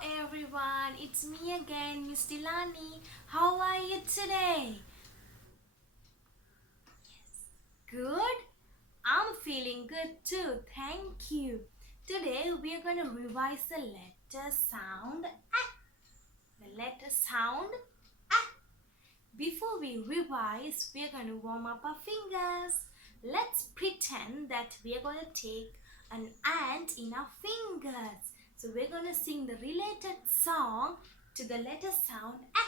Hello everyone, it's me again, Miss Dilani. How are you today? Good? I'm feeling good too, thank you. Today we are going to revise the letter sound A. The letter sound A. Before we revise, we are going to warm up our fingers. Let's pretend that we are going to take an ant in our fingers. So we're going to sing the related song to the letter sound A.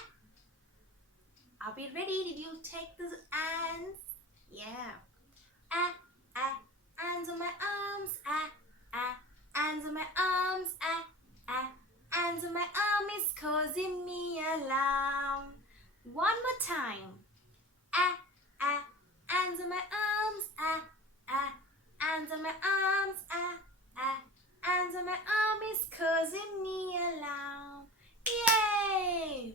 Are we ready? Did you take the ants? Yeah. A, A, ants on my arms. A, ants on my arms. A, ants on my arm is causing me alarm. One more time. A, ants on my arms. A, ants on my arms. A, ants on my arm is causing me alarm. Yay!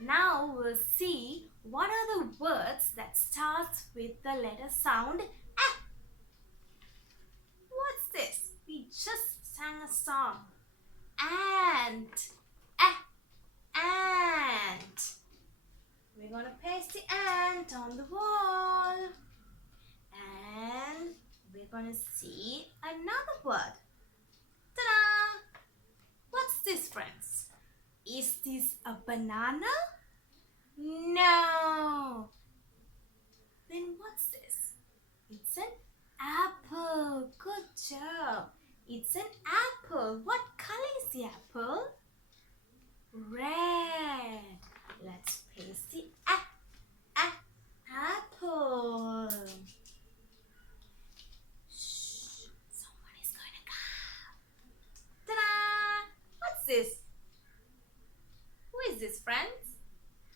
Now we'll see what are the words that starts with the letter sound A. What's this? We just sang a song. Ant. A. Ant. We're going to paste the ant on the wall. And we're going to see another word. Ta-da! What's this, friends? Is this a banana? No. Then what's this? It's an apple. Good job. It's an apple. What color is the apple? Red. Let's paste the apple. Shh. Someone is going to come. Ta-da! What's this? Who is this, friends?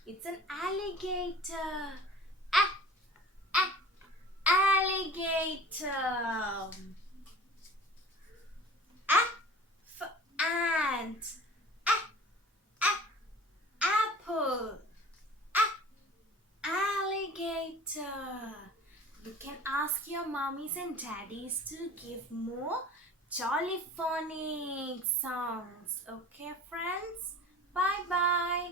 It's an alligator. Alligator. A for ant. Apple. Alligator. You can ask your mommies and daddies to give more jolly phonics songs. Okay, friends? Bye-bye.